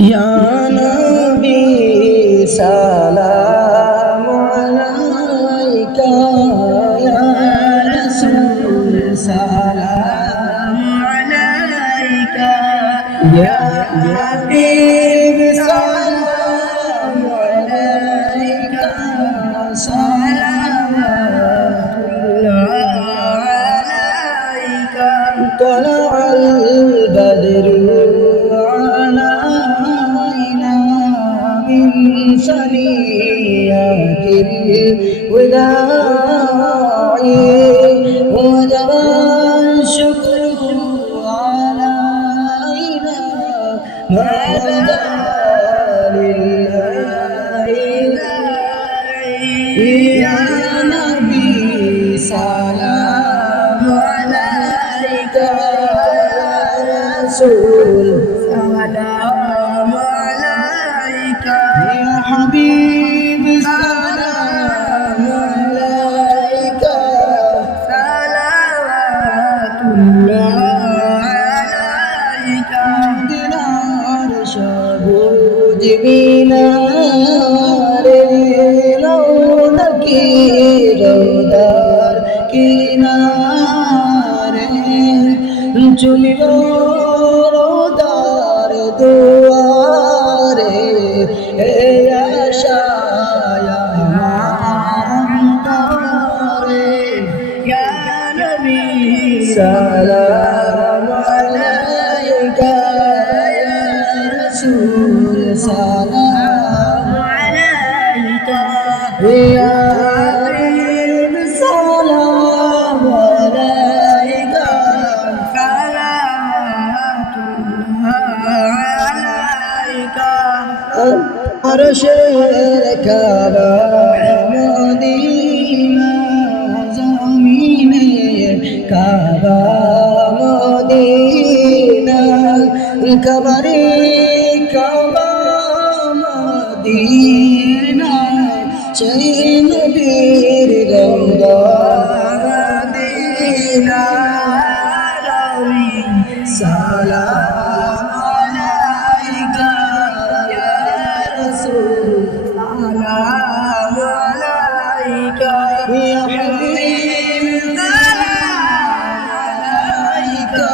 या नबी सलाम अलैका या रसूल सलाम अलैका या हबीब सलाम अलैका सलावतुल्लाह अलैका طلع البدر ثنيات الوداع وجب الشكر علينا ما بدا لله داعي يا نبي سلام عليك يا رسول سلام عليك يا حبيب سلام عليك صلوات الله عليك اهدنا ارشاد جبينار لونك رودار কিনারে চলিল রোদার দুয়ারে سلام عليك يا رسول سلام عليك يا حبيب سلام عليك صلوات الله عليك عرشের কাবা মদিনা জমিনের কাবা মদিনা কাবারে কাবা মদিনা সেই নবীর রওজা মদিনা রবি সালাম আলাইকা ইয়া রাসূল সালাম আলাইকা ইয়া হাবিব সালাম আলাইকা